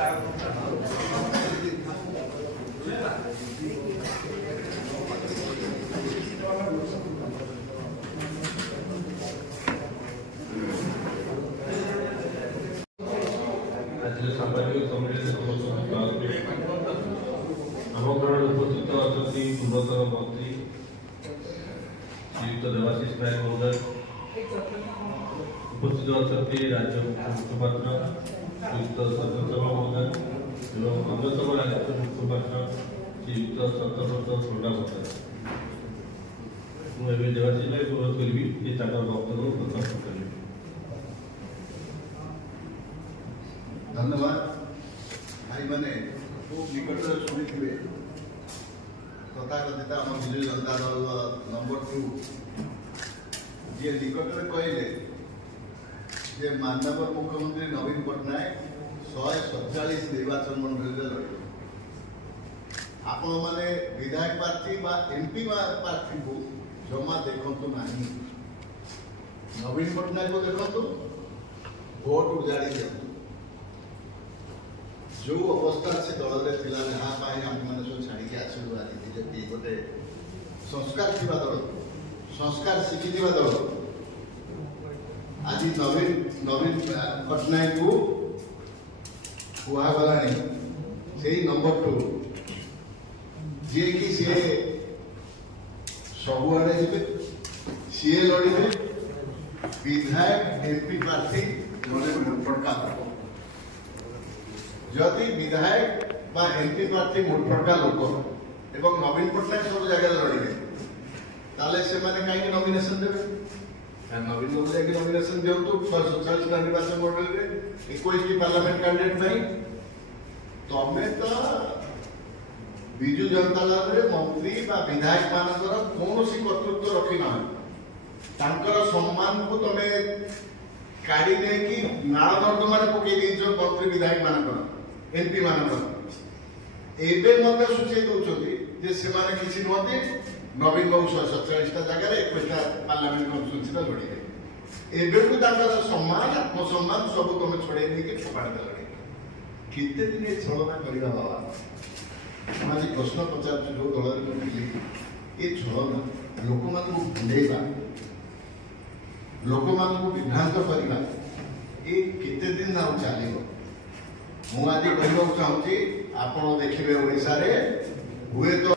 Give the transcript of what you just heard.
सामाजिक सम्मेलन आमंत्रण उपस्थित अच्छा पूर्वतन मंत्री श्रीयुक्त देवाशीष नायक महोदय, उपस्थित अच्छा राज्य मुखपात्र श्रीयुक्त सत्येंद्र महोदय एवं अन्यतम राज्य मुखपात्र श्रीयुक्त सत्यव्रत सोडा महोदय, मुझे देवाशीष नायक अनुरोध करी ये वक्तव्य प्रकाश करें। धन्यवाद। भाई मैंने खूब निकट से शुणी तथाकथित आम विजु जनता दल नंबर 2 जी निकट में कहले जे माननीय मुख्यमंत्री नवीन पट्टनायक 147 निर्वाचन मंडल लड़े। आपण मैंने विधायक प्रार्थी एमपी प्रार्थी को जमा देखु ना, नवीन पट्टनायक को देखु, भोट उजाड़ी दिखाँ। जो अवस्था से दल में थिला जहाँ आम मैंने सब छाड़ी आसलु आज बीजेपी गोटे संस्कार थिबा दल, संस्कार शिखी दल आज नवीन पट्टनायक को कहगला से नंबर 2 जी कि सी सबुआड़े जी सी लड़े विधायक एमपी प्रार्थी मुठफटका जदि विधायक बा एमपी प्रार्थी मुठफटका लोक एवं नवीन पट्टनायक सब जगह लड़े ताले से माने कहीं नॉमिनेशन देवे। नवीन बाबू जाके नॉमिनेशन दिंतु 147 निर्वाचन मंडल में 21 पार्लियामेंट कैंडिडेट नहीं तमें तो विजु जनता दल मंत्री बा विधायक मानकर कौन कर्तृत्व रखी ना सम्मान को तमें काढ़ी देकी नाल नर्दमा पकई देच मंत्री विधायक मानकर एमपी मानकर एवं सूचई दौरान से किसी नुहति नवीन बाबू 147 जगह 21 पार्लियामेंट कन्स्टिट्यूएंसी लड़े एवं सम्मान आत्मसम्मान सब तुम छड़े नहीं फोपाड़ी देल केते दिन छलना करवा बाबा आज प्रश्न पचार जो दल ये छलना लोक भुलेवा लोक विभ्रांत करवा ये केते दिन आ चलो मुझे कहना चाहूँगी आप देखिए ओडिशा रे हुए तो